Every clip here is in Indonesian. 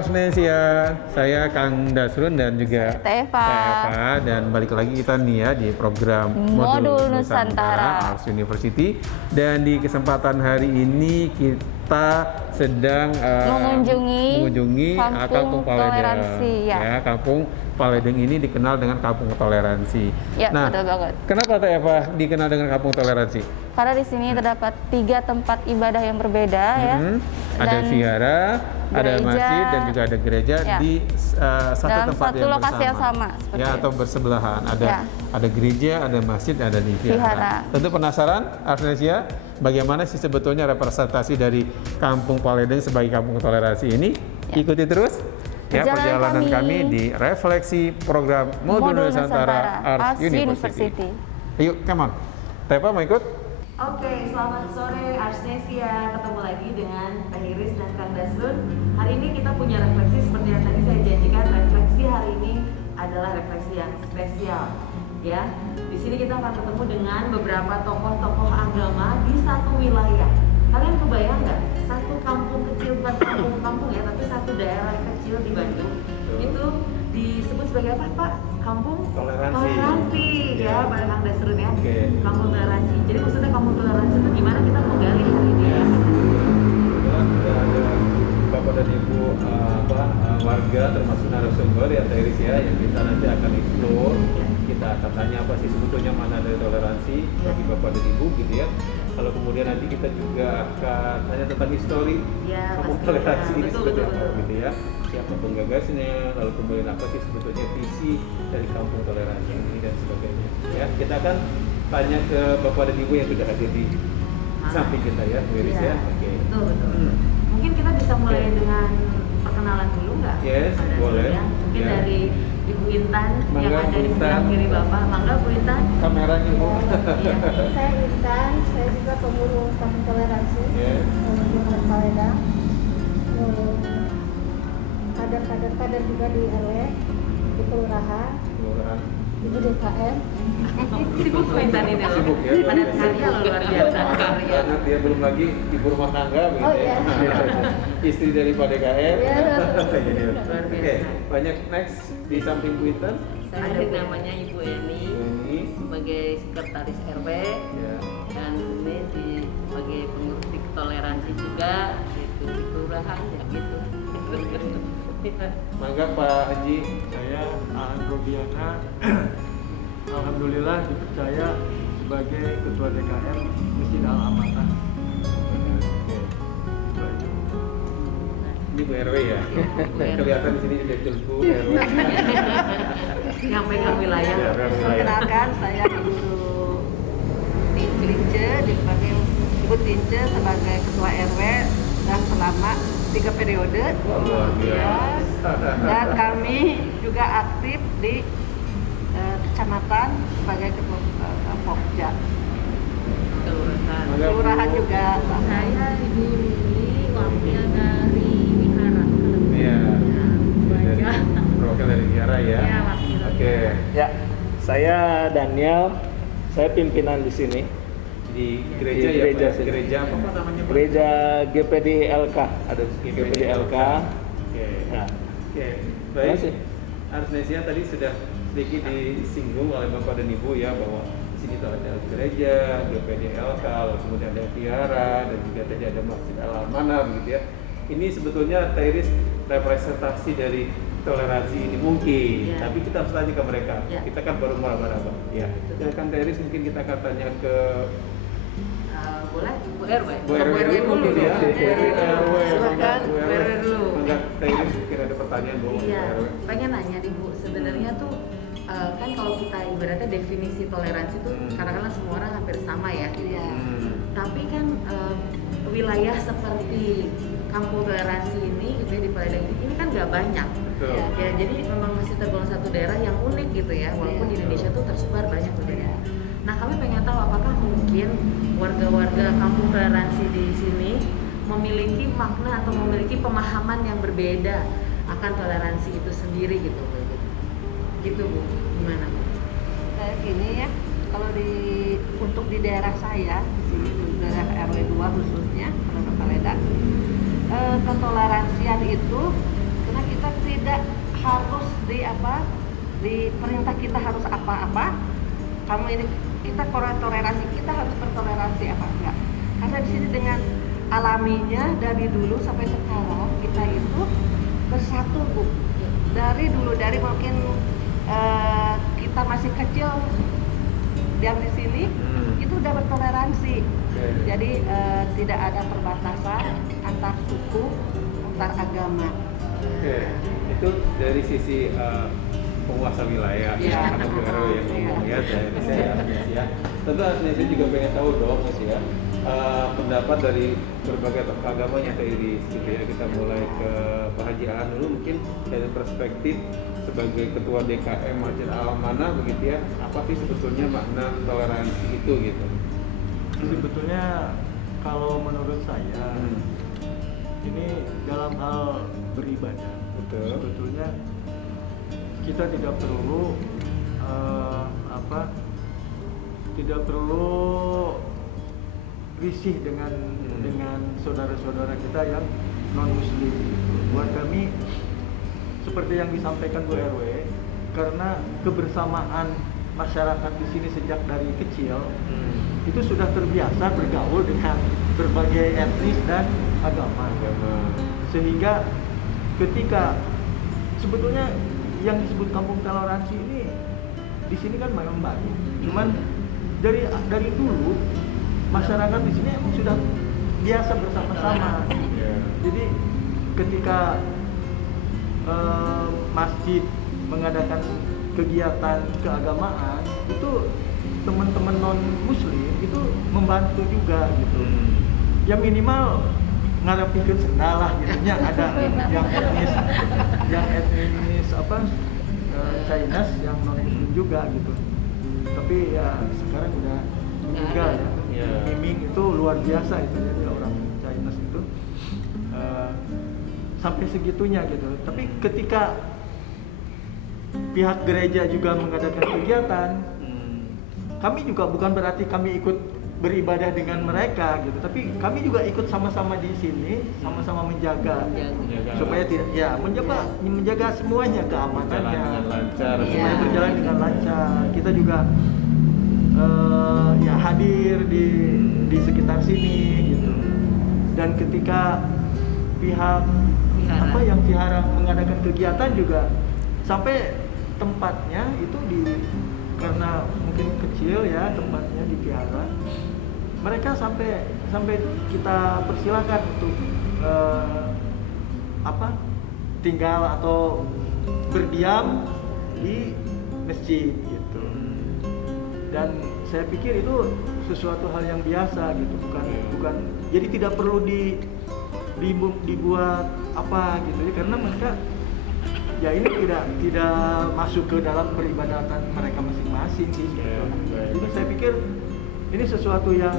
Arsnesia, saya Kang Dasrun dan juga Teva. dan balik lagi kita nih ya di program Modul Nusantara Arts University, dan di kesempatan hari ini kita sedang mengunjungi Kampung Toleransi, ya. Kampung Paledeng ini dikenal dengan Kampung Toleransi. Ya, nah, betul banget. kenapa Teh Eva dikenal dengan Kampung Toleransi? Karena di sini terdapat 3 tempat ibadah yang berbeda ya. Ada vihara, ada gereja, masjid dan juga ada gereja ya, di satu dalam tempat satu yang lokasi yang sama ya, itu. atau bersebelahan. Ada gereja, ada masjid, ada di Vihara. vihara. Tentu penasaran Arsnesia, bagaimana sih sebetulnya representasi dari Kampung Paledeng sebagai Kampung Toleransi ini? Ya. Ikuti terus ya perjalanan kami di refleksi program Modul Nusantara Arts University. Yuk, come on. Teva mau ikut? Oke, selamat sore Arsnesia. Ketemu lagi dengan Teh Iris dan Kang Dasrun. Hari ini kita punya refleksi seperti yang tadi saya janjikan. Refleksi hari ini adalah refleksi yang spesial, ya. Di sini kita akan ketemu dengan beberapa tokoh-tokoh agama di satu wilayah. Kalian kebayang nggak? Satu kampung kecil, bukan kampung-kampung ya, tapi satu daerah kecil di Bandung. Itu disebut sebagai apa, Pak? Kampung Toleransi ya, Pak Kang Dasrun ya. Kampung Toleransi. Jadi maksudnya Kampung Toleransi itu gimana, kita mau gali hari ini ya. Kebetulan sudah ada Bapak dan Ibu warga termasuk narasumber ya Teh Iris ya, yang kita nanti akan explore. Kita akan tanya apa sih sebetulnya mana dari toleransi bagi Bapak dan Ibu gitu ya. Kalau kemudian nanti kita juga akan tanya tentang histori Kampung Toleransi ini seperti apa gitu ya. Siapa penggagasnya, lalu kemudian apa sih sebetulnya visi dari Kampung Toleransi ini dan sebagainya. Ya, kita akan tanya ke Bapak dan Ibu yang sudah hadir di samping kita ya, Bu Iris ya. Oke. Betul. Mungkin kita bisa mulai dengan perkenalan dulu nggak? Yes, boleh. Ya? Mungkin Ya. dari Ibu Intan yang Mangga, ada Bu di sebelah Intan. kiri Bapak. Mangga Bu Intan. Kameranya Bu. Iya. Saya Intan, saya juga pengurus Kampung Toleransi Lingkungan Paledang. Kader-kader juga di RW, di kelurahan, di DKM. Sibuk Bu Intan ini loh. Sibuk ya. Padat karya loh, luar biasa. Karena dia belum lagi ibu rumah tangga begitu Oh, ya. iya. Istri dari Pak DKM. Iya. Luar Oke, biasa. banyak next di samping Bu Intan. Saya namanya Ibu Eni Ini sebagai sekretaris RW ya. dan ini sebagai pengurus di toleransi juga gitu, di kelurahan ya gitu. Mangga Pak Haji. Saya Aan Robiana, alhamdulillah dipercaya sebagai Ketua DKM Masjid Al-Amanah. Ini Bu RW ya. Kelihatan di sini juga Bu RW. Yang pegang wilayah. Ya, pegang wilayah. Perkenalkan, saya Ibu Tince, sebagai Ibu Tince sebagai Ketua RW dan selama 3 periode. Luar biasa. Dan kami juga aktif di kecamatan sebagai Ketua Pokja. Kelurahan. Mangga, Bu. Kelurahan juga. Saya Ibu Lili, wakil dari Wihara. Iya. Dari Wajah. perwakilan dari Vihara ya. Ya, wakil. Oke. Ya, saya Daniel, saya pimpinan di sini. Di gereja Di ya gereja Pak? sini. Gereja apa Pak namanya Pak? Gereja GPD-LK, ada GPD-LK. Oke. Nah, Oke. terima Baik. kasih. Arsnesia tadi sudah sedikit disinggung oleh Bapak dan Ibu ya, bahwa di sini ada gereja, GPD-LK, lalu kemudian ada vihara, dan juga tadi ada Masjid Al-Amanah begitu ya. Ini sebetulnya Teh Iris representasi dari toleransi ini mungkin, tapi kita harus tanya ke mereka. Ya. Kita kan baru meraba-raba. Ya. Silakan Teh Iris, mungkin kita akan tanya ke Boleh? Bu RW. Bu RW dulu ya. Bu RW. Silakan, Bu Bu RW dulu. Enggak, Teh Iris mungkin ada pertanyaan Bu Iya, RW. pengen nanya nih Bu, sebenarnya tuh kan kalau kita ibaratnya definisi toleransi tuh kadang-kadang semua orang hampir sama ya. Iya. Tapi kan wilayah seperti Kampung Toleransi ini gitu ya, di Paledang ini kan nggak banyak. Betul. Ya, jadi memang masih tergolong satu daerah yang unik gitu ya, walaupun di Indonesia tuh tersebar banyak daerah. Nah, kami pengen tahu apakah mungkin warga-warga Kampung Toleransi di sini memiliki makna atau memiliki pemahaman yang berbeda akan toleransi itu sendiri gitu Bu. Gitu Bu, gimana Bu? Kayak gini ya, kalau untuk di daerah saya, di daerah RW 2 khususnya, Paledang, ketoleransian itu, kenapa tidak harus di perintah kita harus apa-apa. Kamu ini kita toleransi, kita harus bertoleransi apa enggak? Karena di sini dengan alaminya dari dulu sampai sekarang kita itu bersatu, Bu. Dari dulu, dari mungkin kita masih kecil yang di sini itu udah bertoleransi. Jadi tidak ada perbatasan antar suku, antar agama. Itu dari sisi penguasa wilayah, karena PRW yang ngomong ya, saya. Tentu saya juga pengen tahu dong, Mas ya, pendapat dari berbagai tokoh agama yang Iris, gitu ya. Kita mulai ke Pak Haji Aan dulu, mungkin dari perspektif sebagai ketua DKM Masjid Al-Amanah begitu ya, apa sih sebetulnya makna toleransi itu gitu? Sebetulnya kalau menurut saya ini dalam hal beribadah, sebetulnya kita tidak perlu tidak perlu risih dengan saudara-saudara kita yang non muslim. Buat kami seperti yang disampaikan Bu RW, karena kebersamaan masyarakat di sini sejak dari kecil itu sudah terbiasa bergaul dengan berbagai etnis dan agama. Sehingga ketika sebetulnya yang disebut kampung toleransi ini di sini kan memang baru. Cuman dari dulu masyarakat di sini emang sudah biasa bersama-sama. Jadi ketika masjid mengadakan kegiatan keagamaan itu teman-teman non muslim itu membantu juga gitu. Ya minimal ngarepikeun sendal lah gitu nya, ada yang etnis Chinese yang non muslim juga gitu. Tapi ya sekarang udah meninggal ya. Miming itu luar biasa itu, jadi orang Chinese itu sampai segitunya gitu. Tapi ketika pihak gereja juga mengadakan kegiatan, kami juga bukan berarti kami ikut beribadah dengan mereka gitu, tapi kami juga ikut sama-sama di sini, sama-sama menjaga supaya tidak menjaga semuanya keamanannya, supaya berjalan dengan lancar. Kita juga hadir di sekitar sini gitu. Dan ketika pihak yang vihara mengadakan kegiatan juga sampai tempatnya itu karena mungkin kecil ya tempatnya di vihara, mereka sampai kita persilahkan untuk tinggal atau berdiam di masjid gitu. Dan saya pikir itu sesuatu hal yang biasa gitu, bukan jadi tidak perlu dibuat apa gitu ya, karena mereka ya ini tidak masuk ke dalam peribadatan mereka masing-masing sih gitu. Jadi saya pikir ini sesuatu yang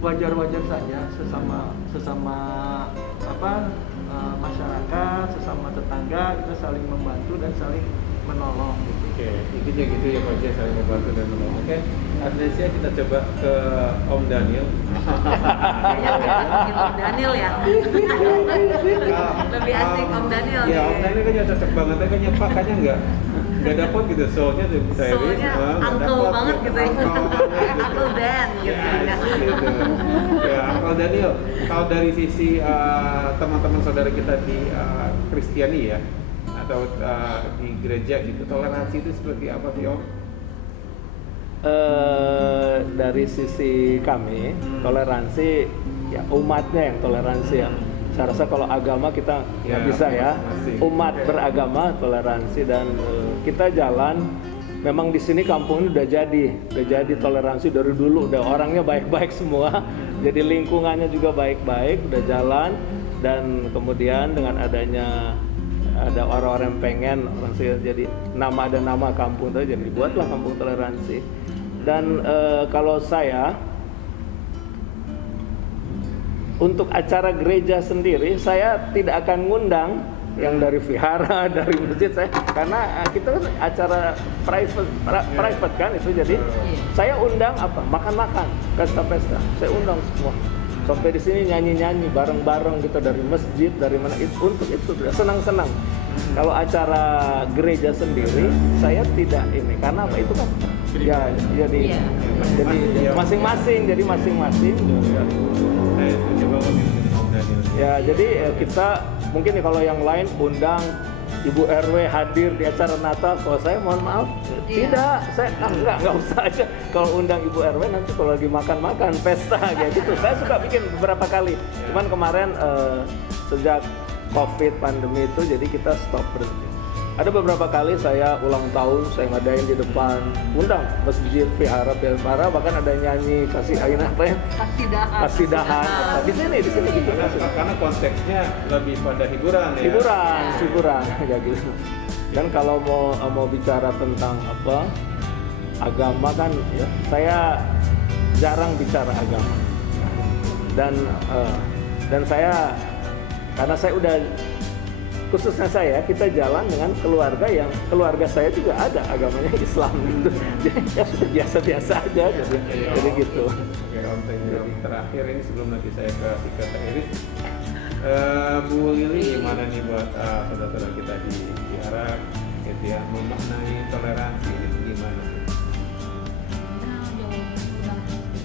wajar-wajar saja sesama masyarakat, sesama tetangga, kita saling membantu dan saling menolong gitu. Intinya gitu ya Pak Jaya, saling membantu dan menolong. Arnesia, kita coba ke Om Daniel. Om Daniel ya. Lebih asik Om Daniel. Ya Om Daniel kayaknya cocok banget, kayaknya Pak kayaknya nggak dapat gitu soalnya uncle banget gitu ya. Uncle Dan gitu. Ya Uncle Daniel, kalau dari sisi teman-teman saudara kita di Kristiani ya, atau di gereja gitu, toleransi itu seperti apa sih Om? Dari sisi kami, toleransi ya umatnya yang toleransi ya. Saya rasa kalau agama kita nggak bisa ya. Umat beragama toleransi, dan kita jalan. Memang di sini kampung ini udah jadi toleransi dari dulu. Udah orangnya baik-baik semua. Jadi lingkungannya juga baik-baik, udah jalan. Dan kemudian dengan adanya ada orang-orang yang pengen jadi ada nama kampung itu, jadi dibuatlah kampung toleransi. Dan kalau saya untuk acara gereja sendiri, saya tidak akan ngundang yang dari vihara, dari masjid saya, karena kita kan acara private kan itu, jadi saya undang makan-makan, pesta-pesta, saya undang semua. Sampai di sini nyanyi-nyanyi bareng-bareng gitu dari masjid, dari mana itu, untuk itu senang-senang. Kalau acara gereja sendiri, saya tidak ini karena apa itu kan? Ya, jadi Iya. masing-masing, jadi masing-masing. Saya setuju banget ini Om Daniel. Ya, jadi kita mungkin nih kalau yang lain undang Ibu RW hadir di acara Natal, kalau saya mohon maaf, tidak, saya enggak usah aja. Kalau undang Ibu RW nanti kalau lagi makan-makan pesta kayak gitu. Saya suka bikin beberapa kali. Cuman kemarin sejak COVID pandemi itu jadi kita stop berhenti. Ada beberapa kali saya ulang tahun, saya ngadain di depan, undang masjid, vihara, bahkan ada nyanyi kasih apa ya? Kasidahan. Di sini gitu. Karena konteksnya lebih pada hiburan ya. Hiburan ya gitu. Dan kalau mau bicara tentang apa agama kan ya, saya jarang bicara agama. Dan saya karena saya udah khususnya kita jalan dengan keluarga saya juga ada agamanya Islam gitu. Jadi ya sudah biasa-biasa aja gitu. Jadi gitu. Oke, Om, jadi terakhir ini sebelum nanti saya ke Teh Iris, Bu Lili gimana nih buat saudara-saudara kita di Arab gitu ya, memaknai toleransi ini gimana?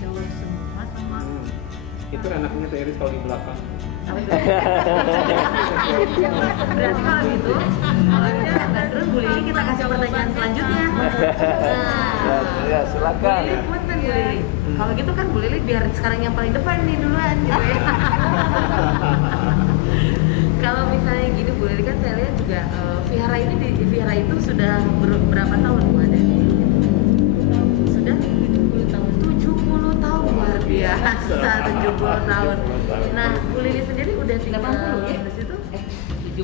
Jawab semua sama. Itu enaknya Teh Iris kalau di belakang. Berarti kalau gitu, terus Bu Lili kita kasih pertanyaan selanjutnya. Ya silakan. Bu Lili punten Bu Lili. Kalau gitu kan Bu Lili biar sekarang yang paling depan nih duluan gitu ya. Kalau misalnya gini Bu Lili kan saya lihat juga vihara ini di vihara itu sudah berapa tahun Bu ada? Sudah 70 tahun. 70 tahun luar biasa 70 tahun. Nah, Bu Lili sendiri udah tinggal di situ? 76.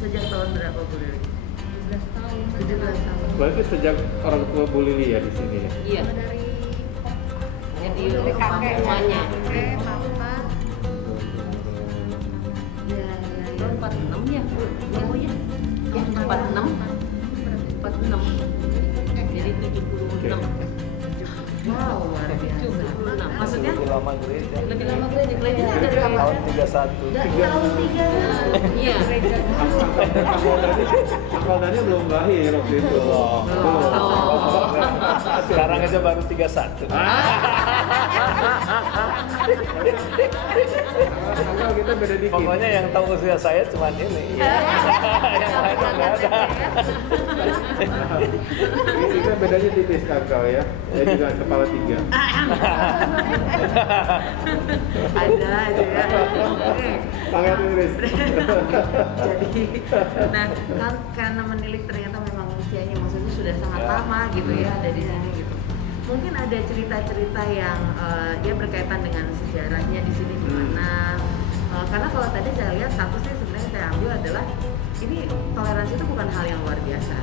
Sejak tahun berapa Bu Lili? 17 tahun. Berarti sejak orang tua Bu Lili ya di sini ya? Iya. Jadi kakek semuanya. Ya. Tahun 46 ya. Oh ya. 46. Jadi 76. Wow, luar biasa. 76. Maksudnya Lebih lama gereja. Lebih lama gereja. Gelejanya dari kapan? Tahun 31. Tahun 3. Iya. Uncle Daniel belum lahir waktu itu. Sekarang aja baru 31. Uncle kita beda dikit. Pokoknya yang tahu usia saya cuma ini. Yang lain nggak ada. Kita bedanya tipis Uncle ya. Saya juga kepala 3. Ada aja ya. Oke. Tangan Iris. Jadi, nah kan karena menilik ternyata memang usianya maksudnya sudah sangat lama gitu ya ada di sini gitu. Mungkin ada cerita-cerita yang dia berkaitan dengan sejarahnya di sini gimana. Karena kalau tadi saya lihat statusnya sebenarnya saya ambil adalah ini toleransi itu bukan hal yang luar biasa.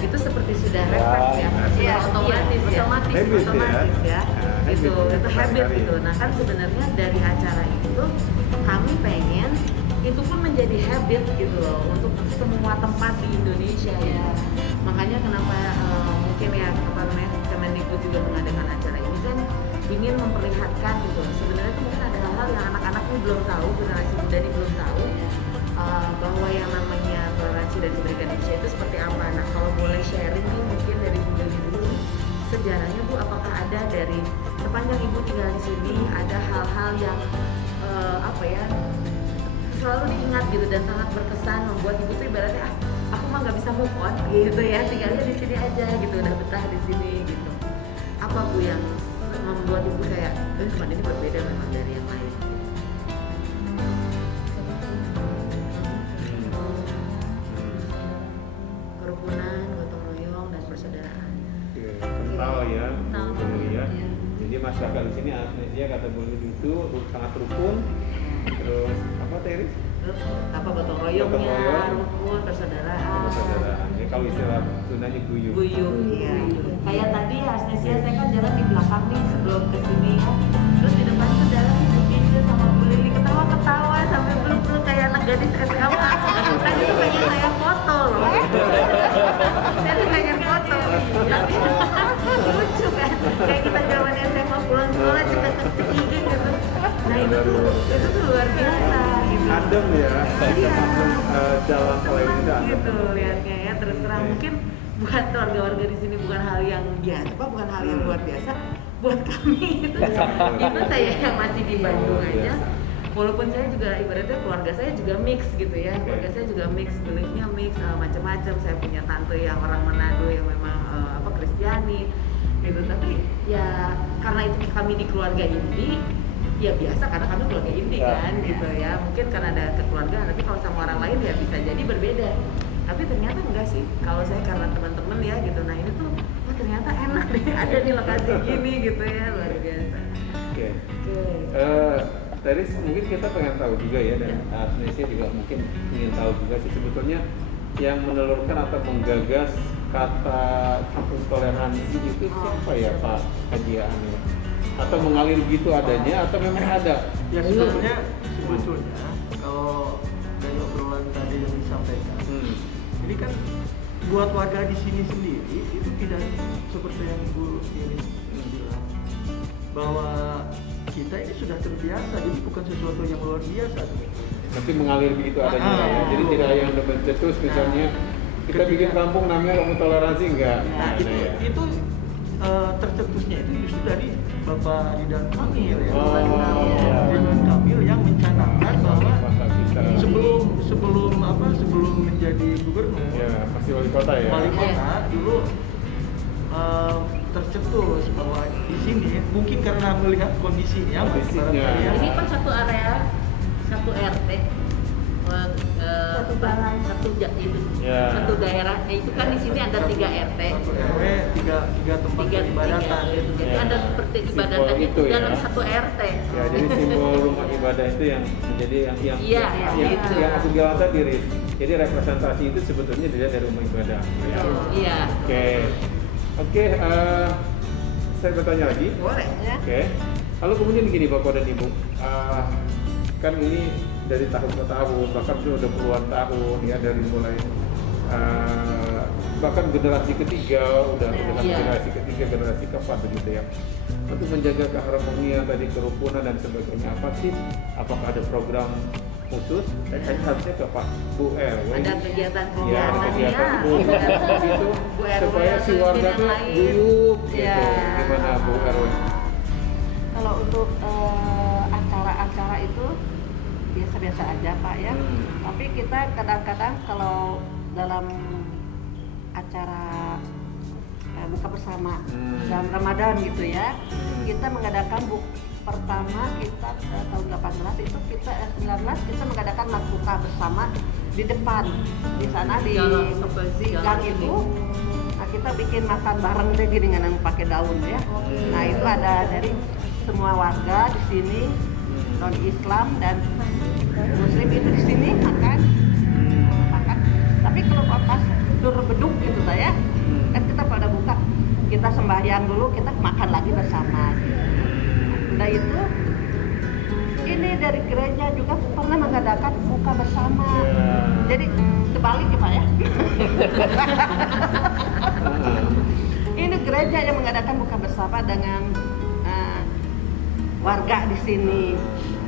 Itu seperti sudah refleks ya, sudah otomatis ya, otomatis ya. Itu habit gitu. Nah kan sebenarnya dari acara itu kami pengen itu pun menjadi habit gitu loh untuk semua tempat di Indonesia ya. Makanya kenapa mungkin ya apa namanya Kemendikbud juga mengadakan acara ini kan ingin memperlihatkan gitu. Sebenarnya itu mungkin ada hal-hal yang anak-anak ini belum tahu, generasi muda ini belum tahu bahwa yang namanya toleransi dan kebaikan Indonesia itu seperti apa. Nah kalau boleh sharing nih mungkin dari Bu Lili dulu sejarahnya Bu, apakah ada dari sepanjang Ibu tinggal di sini ada hal-hal yang apa ya selalu diingat gitu dan sangat berkesan membuat Ibu tuh ibaratnya aku mah nggak bisa move on gitu ya, tinggalnya di sini aja gitu, udah betah di sini gitu. Apa Bu yang membuat Ibu kayak tempat ini berbeda memang dari yang lain? Kerukunan, gotong royong dan persaudaraan. Kental ya, Kental. Bu Lili ya. Iya. Jadi masyarakat di sini aslinya kata Bu Lili itu sangat rukun. Terus apa Teh Iris? Terus apa gotong royongnya, Gotong royong. rukun, persaudaraan. Persaudaraan. Ya, kalau istilah Sundanya guyup. Guyup, iya. Kayak tadi Asnesia saya kan jalan di belakang nih sebelum kesini ya. Terus di depan tuh jalan Ibu sama Bu Lili ketawa-ketawa sampai peluk-peluk kayak anak gadis SMA. Tadi tuh pengen saya foto loh. Saya tuh pengen foto. Tapi lucu kan. Kayak kita zaman SMA pulang sekolah cekak-cekik gitu. Nah itu tuh luar biasa gitu. adem ya. Iya. Jalan selain itu adem. Gitu lihatnya ya, terus terang mungkin buat warga-warga di sini bukan hal yang biasa, bukan hal yang luar biasa. Buat kami itu, even saya yang masih di Bandung aja, walaupun saya juga ibaratnya keluarga saya juga mix gitu ya, keluarga saya juga mix, beliefnya mix, macam-macam. Saya punya tante yang orang Manado yang memang Kristiani gitu, tapi ya karena itu kami di keluarga Indi, ya biasa karena kami keluarga Indi kan gitu ya, mungkin karena ada kekeluargaan, tapi kalau sama orang lain ya bisa jadi berbeda. Tapi ternyata enggak sih, kalau saya karena teman-teman ya gitu, nah ini tuh ternyata enak deh ada di lokasi gini gitu ya, luar biasa. Oke. Tadi mungkin kita pengen tahu juga ya, dan Agnesia juga mungkin ingin tahu juga sih sebetulnya yang menelurkan atau menggagas kata kampung toleransi itu siapa ya Pak Haji Anil? Atau mengalir gitu adanya atau memang ada? Ya sebetulnya kalau dari obrolan tadi yang disampaikan, ini kan buat warga di sini sendiri itu tidak seperti yang Bu ini bilang bahwa kita ini sudah terbiasa, jadi bukan sesuatu yang luar biasa. Tapi mengalir begitu adanya ya. Jadi tidak ada yang mencetus misalnya kita bikin kampung namanya kampung toleransi enggak. Nah, itu tercetusnya itu justru dari Bapak Ridwan Kamil ya. Ridwan Kamil yang mencanangkan bahwa sebelum menjadi gubernur, ya masih wali kota ya. Wali kota dulu tercetus bahwa di sini mungkin karena melihat kondisinya. Ini kan satu area, satu RT, satu daerah. Itu kan di sini ada 3 RT, satu RW, tiga tempat peribadatan. Jadi ada seperti ibadatan itu dalam satu RT. Ya, jadi simbol rumah ibadah itu yang menjadi yang aku bilang tadi, Riz. Jadi representasi itu sebetulnya dilihat dari rumah ibadah. Iya. Oke, saya bertanya lagi. Boleh ya. Oke. Lalu kemudian gini Bapak dan Ibu, kan ini dari tahun ke tahun, bahkan sudah puluhan tahun ya, dari mulai bahkan generasi ketiga udah generasi ketiga, generasi keempat begitu ya. Untuk menjaga keharmonian tadi, kerukunan dan sebagainya, apa sih? Apakah ada program khusus? Harusnya ke Pak Bu RW. Ada kegiatan Ya, ada kegiatan khusus gitu Bu RW supaya si atau warga pimpinan tuh lain. guyup gitu. Ya. Gimana Bu RW? Kalau untuk acara-acara itu biasa-biasa aja Pak ya. Tapi kita kadang-kadang kalau dalam acara buka bersama dalam Ramadan gitu ya, kita mengadakan pertama kita tahun 18 itu kita 19 kita mengadakan buka bersama di depan di sana di gang itu. Nah, kita bikin makan bareng deh dengan yang pakai daun ya. Nah, itu ada dari semua warga di sini, non Islam dan Muslim itu di sini makan. Tapi kalau pas tur beduk gitu ya, kan kita pada buka, kita sembahyang dulu, kita makan lagi bersama. Udah itu, ini dari gereja juga pernah mengadakan buka bersama. Jadi terbalik ya Pak ya. Ini gereja yang mengadakan buka bersama dengan warga di sini.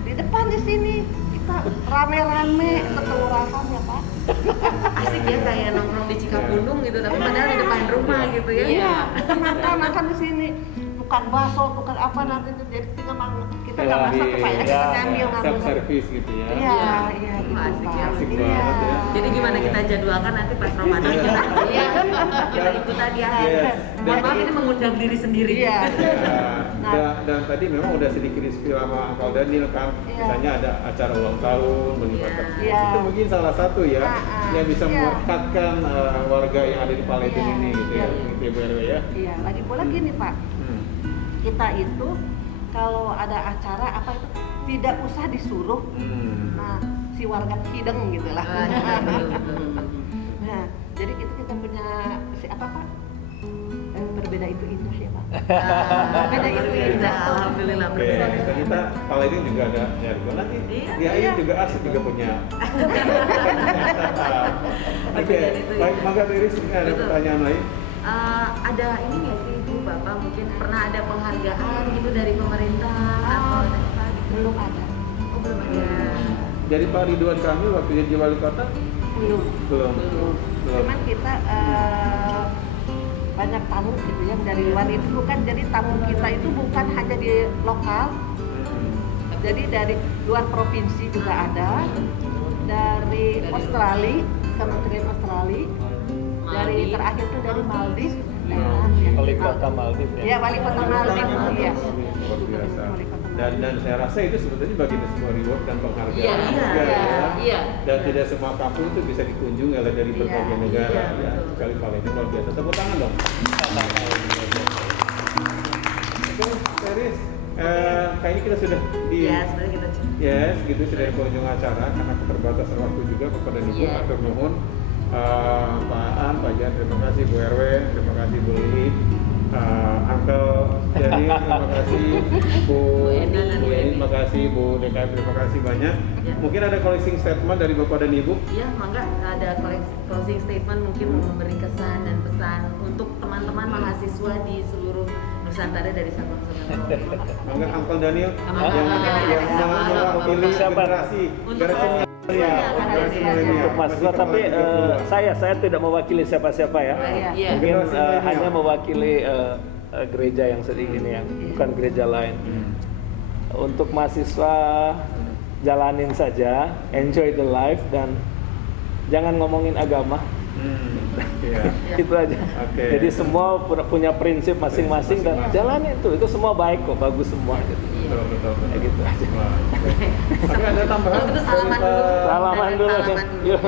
Di depan di sini kita rame-rame sekelurahan ya Pak. Asik ya, kayak nongkrong di Cikapundung gitu, tapi padahal di depan rumah gitu ya. Iya, kita makan di sini. Bukan bakso, bukan apa nanti jadi tinggal kita nggak masak Pak ya, kita ngambil self service gitu ya. Iya, gitu Asik Pak. ya. Asik Iya. banget ya. Jadi gimana kita jadwalkan nanti pas Ramadan kita ikut tadi ya. Mohon maaf ini mengundang diri sendiri. Iya. Dan tadi memang udah sedikit inspirasi sama Kak Daniel kan, misalnya ada acara ulang tahun melibatkan itu mungkin salah satu ya yang bisa merekatkan warga yang ada di Paledeng ini gitu ya, gitu Bu RW ya. Iya, lagi pula gini Pak, kita itu kalau ada acara apa itu tidak usah disuruh. Nah, si warga hideng gitu lah. Nah, jadi kita punya si apa Pak? Berbeda itu indah ya Pak. Berbeda itu indah. Alhamdulillah. Oke, kita Paledeng juga ada ya, nanti di akhir juga asik juga punya. Oke, baik, maka Iris ada pertanyaan lain. Ada ini nggak sih Bu Bapak mungkin pernah ada penghargaan gitu dari pemerintah atau apa gitu? Belum ada. Oh belum ada. Dari Pak Ridwan Kamil waktu jadi wali kota belum. belum. Cuman kita banyak tamu gitu yang dari luar itu bukan, jadi tamu kita itu bukan hanya di lokal, jadi dari luar provinsi juga ada, dari Australia, Kementerian Australia, dari Maldives. terakhir itu dari Maldives. Wali kota Maldives ya. Ya, wali kota Maldives ya. Luar biasa. Wali kota Dan saya rasa itu sebetulnya bagian dari sebuah reward dan penghargaan Iya, juga iya, ya. iya. Dan tidak semua kampung itu bisa dikunjungi oleh dari berbagai Iya, negara iya, ya. betul. Sekali Palembang luar biasa. Tepuk tangan dong. Oke, Teris, kayaknya kita sudah di Ya, sebenarnya kita yes, gitu sudah di penghujung acara karena keterbatasan waktu juga Bapak dan Ibu. Iya. Atur nuhun. Pak An, Pak Jan, terima kasih Bu RW, terima kasih Bu Lili, Uncle Jadi, terima kasih Bu Eni, terima kasih Bu DKM, terima kasih banyak. Ya. Mungkin ada closing statement dari Bapak dan Ibu. Ya, mangga ada closing statement mungkin mau memberi kesan dan pesan untuk teman-teman mahasiswa di seluruh Nusantara dari Sabang sampai Merauke. Mangga Uncle Daniel yang Sama. mewakili Siapa? generasi Untuk milenial. Generasi milenial. Untuk mahasiswa, tapi saya tidak mewakili siapa-siapa ya. Iya. Mungkin Generasi milenial. hanya mewakili gereja yang sedih ini yang bukan gereja lain. Untuk mahasiswa jalanin saja, enjoy the life dan jangan ngomongin agama. Iya. Itu aja. Oke. Jadi semua punya prinsip masing-masing dan jalanin itu semua baik kok, bagus semua gitu. Betul. Ya gitu aja. Wah, oke, ada tambahan? Kalau gitu salaman dari dulu. Pak- Salaman dulu. Salaman dulu. Yuk.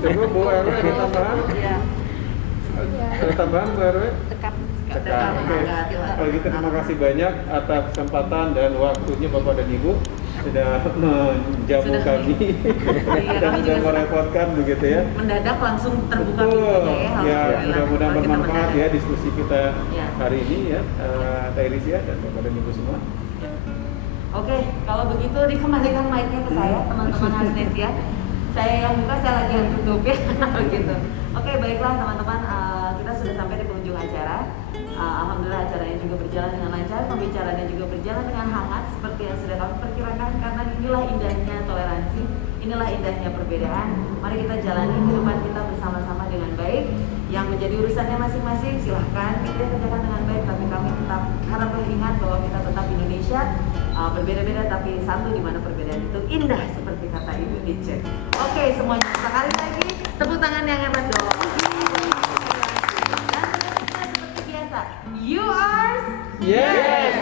Coba Bu RW ada tambahan? Ya, Ada tambahan Bu RW? dekat. Cekap. Oke. Kalau gitu terima kasih banyak atas kesempatan dan waktunya Bapak dan Ibu sudah menjamu Sudah. kami Iya, dan kami sudah juga merepotkan begitu ya. Mendadak langsung terbuka Betul. pintunya ya. Ya, alhamdulillah. mudah-mudahan Kalau kita bermanfaat mendadak. ya diskusi kita Ya. hari ini ya, Teh Rizia dan Bapak dan Ibu semua. Oke, kalau begitu dikembalikan mic-nya ke saya, teman-teman Anesthesia. Saya yang buka, saya lagi yang tutup ya, begitu. Oke, baiklah teman-teman, kita sudah sampai di penghujung acara. Alhamdulillah acaranya juga berjalan dengan lancar, pembicaraannya juga berjalan dengan hangat seperti yang sudah kami perkirakan karena inilah indahnya toleransi, inilah indahnya perbedaan. Mari kita jalani kehidupan kita bersama-sama dengan baik. Yang menjadi urusannya masing-masing silahkan kita kerjakan dengan baik, tapi kami tetap harap ingat bahwa kita tetap Indonesia, berbeda-beda tapi satu, di mana perbedaan itu indah seperti kata Ibu Nietzsche. Oke, semuanya sekali lagi tepuk tangan yang hebat dong. Dan seperti biasa, you are Yes,